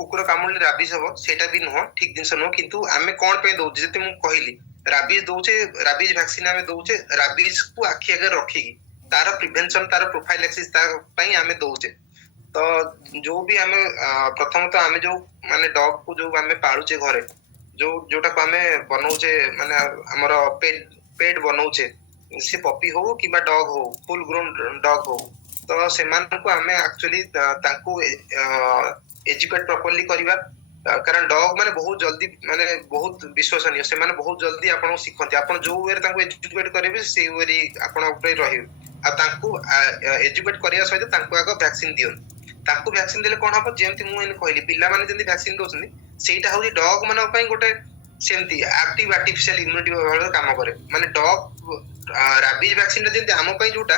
କୁକୁର କାମୁଡ଼ିଲେ ରାବିଜ ହବ ସେଇଟା ବି ନୁହଁ, ଠିକ ଜିନିଷ ନୁହଁ। କିନ୍ତୁ ଆମେ କଣ ପାଇଁ ଦଉଛେ, ଯେତେ ମୁଁ କହିଲି ରାବିଜ ଦଉଛେ, ରାବିଜ ଭ୍ୟାକ୍ସିନ ଆମେ ଦଉଛେ ରାବିଜ କୁ ଆଖି ଆଗରେ ରଖିକି, ତାର ପ୍ରିଭେନ୍ସନ ତାର ପ୍ରୋଫାଇଲାକ୍ସିସ୍ ତା ପାଇଁ ଆମେ ଦଉଛେ। ତ ଯୋଉ ବି ଆମେ ପ୍ରଥମତଃ ଆମେ ଯୋଉ ମାନେ ଡଗ କୁ ଯୋଉ ଆମେ ପାଳୁଛେ ଘରେ, ଯୋଉଟାକୁ ଆମେ ବନଉଛେ ମାନେ ଆମର ପେଟ୍ ବନଉଛେ, ସେ ପପି ହଉ କିମ୍ବା ଡଗ ହଉ, ଫୁଲ ଗ୍ରୋନ୍ ଡଗ ହଉ, ତ ସେମାନଙ୍କୁ ଆମେ ଆକ୍ଚୁଆଲି ତାଙ୍କୁ ଏଜୁକେଟ ପ୍ରପରଲି କରିବା। କାରଣ ଡଗ ମାନେ ବହୁତ ଜଲ୍ଦି ମାନେ ବହୁତ ବିଶ୍ୱସନୀୟ, ସେମାନେ ବହୁତ ଜଲ୍ଦି ଆପଣଙ୍କୁ ଶିଖନ୍ତି। ଆପଣ ଯୋଉ ୱେରେ ତାଙ୍କୁ ଏଜୁକେଟ କରିବେ ସେଇ ୱେରେ ଆପଣ ଉପରେ ରହିବେ। ଆଉ ତାଙ୍କୁ ଏଜୁକେଟ କରିବା ସହିତ ତାଙ୍କୁ ଆଗ ଭ୍ୟାକ୍ସିନ ଦିଅନ୍ତୁ। ତାଙ୍କୁ ଭ୍ୟାକ୍ସିନ ଦେଲେ କଣ ହବ, ଯେମିତି ମୁଁ ଏଇନେ କହିଲି ପିଲାମାନେ ଯେମିତି ଭ୍ୟାକ୍ସିନ ଦଉଛନ୍ତି, ସେଇଟା ହଉଛି ଡଗ ମାନଙ୍କ ପାଇଁ ଗୋଟେ ସେମିତି ଆକ୍ଟିଭ ଆର୍ଟିଫିସିଆଲ ଇମ୍ୟୁନିଟି ଭାବରେ କାମ କରେ। ମାନେ ଡଗ ରାବିଜ ଭ୍ୟାକ୍ସିନ ଟା ଯେମିତି ଆମ ପାଇଁ ଯୋଉଟା,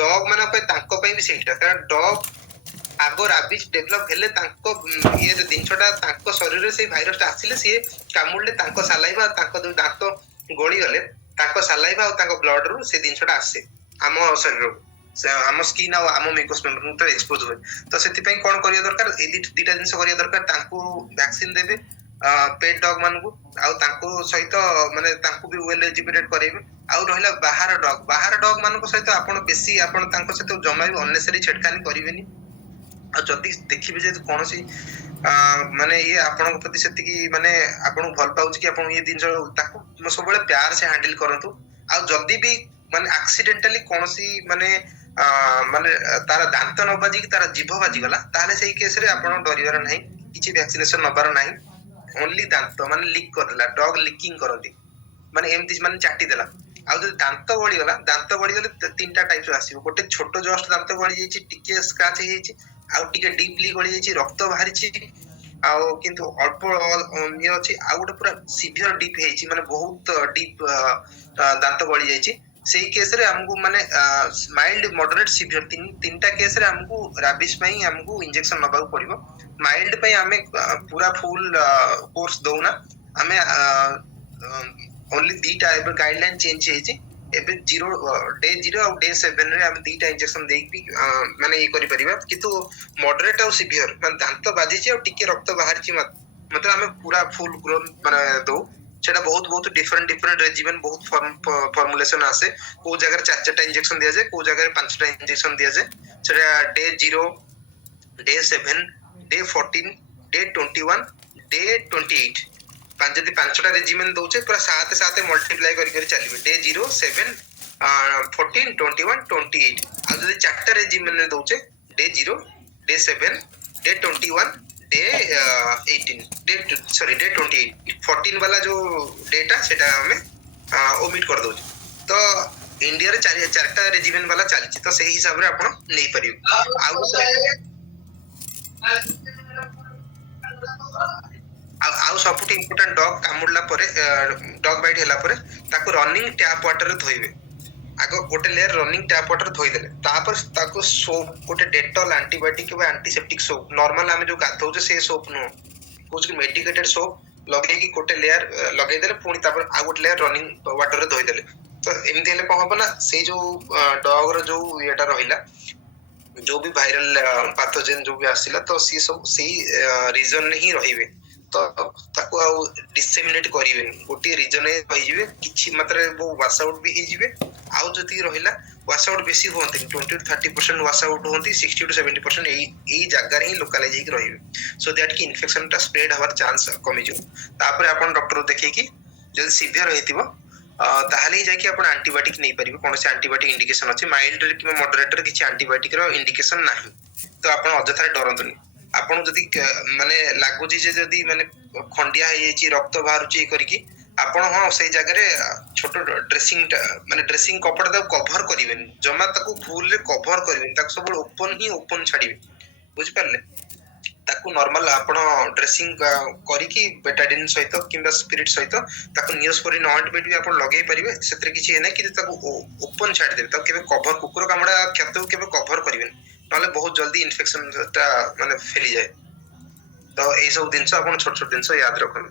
ଡଗ ମାନଙ୍କ ପାଇଁ ତାଙ୍କ ପାଇଁ ବି ସେଇଟା। କାରଣ ଡଗ ଆଗ ରାବିଜ ଡେଭଲପ ହେଲେ ତାଙ୍କ ଇଏ ଜିନିଷଟା ତାଙ୍କ ଶରୀରରେ ସେଇ ଭାଇରସଟା ଆସିଲେ ସିଏ କାମୁଡ଼ିଲେ ତାଙ୍କ ସାଲାଇଭା, ତାଙ୍କ ଯୋଉ ଦାନ୍ତ ଗଳିଗଲେ ତାଙ୍କ ସାଲାଇଭା ଆଉ ତାଙ୍କ ବ୍ଲଡ ରୁ ସେ ଜିନିଷଟା ଆସେ ଆମ ଶରୀରକୁ, ଆମ ସ୍କିନ୍ ଆଉ ଆମ ମିକୋସ୍ ମେମ୍ବର ଏକ୍ସପୋଜ ହୁଏ। ତ ସେଥିପାଇଁ କଣ କରିବା ଦରକାର, ଏଇ ଦିଟା ଜିନିଷ କରିବା ଦରକାର। ତାଙ୍କୁ ଭ୍ୟାକ୍ସିନ ଦେବେ ପେଟ୍ ଡଗ ମାନଙ୍କୁ, ଆଉ ତାଙ୍କୁ ସହିତ ମାନେ ତାଙ୍କୁ ବି ୱେଲ୍ ଏଜୁକେଟେଡ କରେଇବେ। ଆଉ ରହିଲା ବାହାର ଡଗ ମାନଙ୍କ ସହିତ ଆପଣ ବେଶୀ ଆପଣ ତାଙ୍କ ସହିତ ଜମା ବି ଅନନେସେସାରୀ ଛେଡ଼ଖାନି କରିବେନି। ଆଉ ଯଦି ଦେଖିବେ ଯେ କୌଣସି ମାନେ ଇଏ ଆପଣଙ୍କ ପ୍ରତି ସେତିକି ମାନେ ଆପଣଙ୍କୁ ଭଲ ପାଉଛି କି ଆପଣ ଇଏ ଜିନିଷ, ତାକୁ ସବୁବେଳେ ପ୍ୟାର ସେ ହ୍ୟାଣ୍ଡେଲ କରନ୍ତୁ। ଆଉ ଯଦି ବି ମାନେ ଆକ୍ସିଡେଣ୍ଟାଲି କୌଣସି ମାନେ ମାନେ ତାର ଦାନ୍ତ ନ ବାଜିକି ତାର ଜିଭ ବାଜିଗଲା, ତାହେଲେ ସେଇ କେସରେ ଆପଣ ଡରିବାର ନାହିଁ, କିଛି ଭ୍ୟାକ୍ସିନେସନ ନବାର ନାହିଁ। ଓନ୍ଲି ଦାନ୍ତ ମାନେ ଲିକ୍ କରିଦେଲା, ଡଗ ଲିକିଂ କରନ୍ତି, ମାନେ ଏମିତି ମାନେ ଚାଟିଦେଲା। ଆଉ ଯଦି ଦାନ୍ତ ଗଳିଗଲେ ତିନିଟା ଟାଇପ୍ସ ଆସିବ। ଗୋଟେ ଛୋଟ ଜଷ୍ଟ ଦାନ୍ତ ଗଳି ଯାଇଛି, ଟିକେ ସ୍କ୍ରାଚ ହେଇଯାଇଛି, ଆଉ ଟିକେ ଡିପଲି ଗଳି ଯାଇଛି, ରକ୍ତ ବାହାରିଛି, ଆଉ କିନ୍ତୁ ଅଳ୍ପ ଇଏ ଅଛି। ଆଉ ଗୋଟେ ପୁରା ସିଭିୟର ଡିପ୍ ହେଇଛି, ମାନେ ବହୁତ ଡିପ୍ ଦାନ୍ତ ଗଳି ଯାଇଛି। ସେଇ କେସରେ ଆମକୁ ମାନେ ମାଇଲ୍ଡ, ମଡରେଟ, ସିଭିୟର ତିନିଟା କେସରେ ଆମକୁ ରାବିଜ ପାଇଁ ଆମକୁ ଇଞ୍ଜେକ୍ସନ ନବାକୁ ପଡିବ। ମାଇଲ୍ଡ ପାଇଁ ଆମେ ପୁରା ଫୁଲ କୋର୍ସ ଦଉନା, ଆମେ ଓନ୍ଲି ଦିଟା ଏବେ ଗାଇଡଲାଇନ ଚେଞ୍ଜ ହେଇଛି। ଏବେ ଡେ 0 ଆଉ ଡେ 7 ରେ ଆମେ ଦିଟା ଇଞ୍ଜେକ୍ସନ ଦେଇକି ମାନେ ଇଏ କରିପାରିବା। କିନ୍ତୁ ମଡରେଟ ଆଉ ସିଭିୟର ମାନେ ଦାନ୍ତ ବାଜିଛି ଆଉ ଟିକେ ରକ୍ତ ବାହାରିଛି ମାତ୍ର ଆମେ ପୁରା ଫୁଲ ଗ୍ରୋନ୍ ମାନେ ଦଉ। ସେଟା ବହୁତ ଡିଫରେଣ୍ଟ ରେଜିମେନ୍, ବହୁତ ଫର୍ମୁଲେସନ ଆସେ। କୋଉ ଜାଗାରେ 4ଟା ଇଞ୍ଜେକ୍ସନ ଦିଆଯାଏ, କୋଉ ଜାଗାରେ 5ଟା ଇଞ୍ଜେକ୍ସନ ଦିଆଯାଏ। ସେଟା day 0, day 7, day 14, day 21, day 28। ଯଦି 5ଟା ରେଜିମେନ୍ ଦଉଛେ ପୁରା 7 ମଲ୍ଟିପ୍ଲାଏ କରି ଚାଲିବେ, ଡେ 0, 7, 14, 21, 28। ଆଉ ଯଦି 4ଟା ରେଜିମେନ୍ ଦଉଛେ, day 0, day 7, day 21, day 18, day 28। 14 ବାଲା ଯୋଉ ଡେଟା ସେଟା ଆମେ ଓମିଟ୍ କରିଦଉଛୁ। ତ ଇଣ୍ଡିଆରେ 4ଟା ରେଜିମେନ୍ ବାଲା ଚାଲିଛି, ତ ସେଇ ହିସାବରେ ଆପଣ ନେଇପାରିବେ। ଆଉ ସବୁଠୁ ଇମ୍ପୋର୍ଟାଣ୍ଟ, ଡଗ କାମୁଡ଼ିଲା ପରେ, ଡଗ ବାଇଟ୍ ହେଲା ପରେ ତାକୁ ରନିଂ ଟ୍ୟାପ ୱାଟରରେ ଧୋଇବେ। ଆଗ ଗୋଟେ ଲେୟର ରନିଂ ଟ୍ୟାପ ୱାଟର ଧୋଇଦେଲେ, ତାପରେ ତାକୁ ସୋପ, ଗୋଟେ ଡେଟଲ, ଆଣ୍ଟିବାୟୋଟିକ କିମ୍ବା ଆଣ୍ଟିସେପ୍ଟିକ ସୋପ, ନର୍ମାଲ ଆମେ ଯୋଉ ଗାଧଉଛେ ସେ ସୋପ ନୁହଁ, କହୁଛି ମେଡିକେଟେଡ ସୋପ ଲଗେଇକି ଗୋଟେ ଲେୟାର ଲଗେଇଦେଲେ, ପୁଣି ତାପରେ ଆଉ ଗୋଟେ ଲେୟାର ରନିଂ ୱାଟରରେ ଧୋଇଦେଲେ। ତ ଏମିତି ହେଲେ କଣ ହବ ନା, ସେଇ ଯୋଉ ଡଗର ଯୋଉ ଇଏଟା ରହିଲା, ଯୋଉ ବି ଭାଇରାଲ ପାଥୋଜେନ ଯୋଉ ବି ଆସିଲା, ତ ସିଏ ସବୁ ସେଇ ରିଜନରେ ହିଁ ରହିବେ। ତ ତାକୁ ଆଉ ଡିସେମିନେଟ କରିବେନି, ଗୋଟିଏ ରିଜନରେ ରହିଯିବେ। କିଛି ମାତ୍ରାରେ ୱାଶ ଆଉଟ ବି ହେଇଯିବେ। ଆଉ ଯେତିକି ରହିଲା, ୱାଶ ଆଉଟ ବେଶୀ ହୁଅନ୍ତିନି, 20 to 30% ୱାଶ ଆଉଟ ହୁଅନ୍ତି, 60 to 70% ଏଇ ଜାଗାରେ ହିଁ ଲୋକାଲାଇଜ ହେଇକି ରହିବେ। ସୋ ଦ୍ୟାଟ କି ଇନଫେକ୍ସନ ଟା ସ୍ପ୍ରେଡ ହବାର ଚାନ୍ସ କମିଯିବ। ତାପରେ ଆପଣ ଡକ୍ଟର ଦେଖେଇକି ଯଦି ସିଭିୟର ହେଇଥିବ ତାହେଲେ ହିଁ ଯାଇକି ଆପଣ ଆଣ୍ଟିବାୟୋଟିକ ନେଇପାରିବେ। କୌଣସି ଆଣ୍ଟିବାୟୋଟିକ ଇଣ୍ଡିକେସନ ଅଛି, ମାଇଲ୍ଡରେ କିମ୍ବା ମଡରେଟରେ କିଛି ଆଣ୍ଟିବାୟୋଟିକର ଇଣ୍ଡିକେସନ ନାହିଁ। ତ ଆପଣ ଅଯଥାରେ ଡରନ୍ତୁନି। ଆପଣଙ୍କୁ ଯଦି ମାନେ ଲାଗୁଛି ଯେ ଯଦି ମାନେ ଖଣ୍ଡିଆ ହେଇଯାଇଛି, ରକ୍ତ ବାହାରୁଛି କରିକି, ଆପଣ ସେଇ ଜାଗାରେ ଛୋଟ ଡ୍ରେସିଂ କପଡା ତାକୁ କଭର କରିବେନି, ଜମା ତାକୁ ଭୁଲରେ କଭର କରିବେନି, ତାକୁ ସବୁବେଳେ ଓପନ ଛାଡିବେ, ବୁଝିପାରିଲେ। ତାକୁ ନର୍ମାଲ ଆପଣ ଡ୍ରେସିଂ କରିକି ବେଟାଡିନ ସହିତ କିମ୍ବା ସ୍ପିରିଟ ସହିତ ତାକୁ ନିଓସ୍ପୋରିନ ଅଏଣ୍ଟମେଣ୍ଟ ବି ଆପଣ ଲଗେଇ ପାରିବେ, ସେଥିରେ କିଛି ନାହିଁ। କିନ୍ତୁ ତାକୁ ଓପନ ଛାଡିଦେବେ, ତାକୁ କେବେ କଭର, କୁକୁର କାମୁଡା କ୍ଷତକୁ କେବେ କଭର କରିବେନି, ନହେଲେ ବହୁତ ଜଲ୍ଦି ଇନଫେକ୍ସନ ଟା ମାନେ ଫେଲିଯାଏ। ତ ଏଇ ସବୁ ଜିନିଷ ଆପଣ ଛୋଟ ଜିନିଷ ୟାଦ ରଖନ୍ତୁ।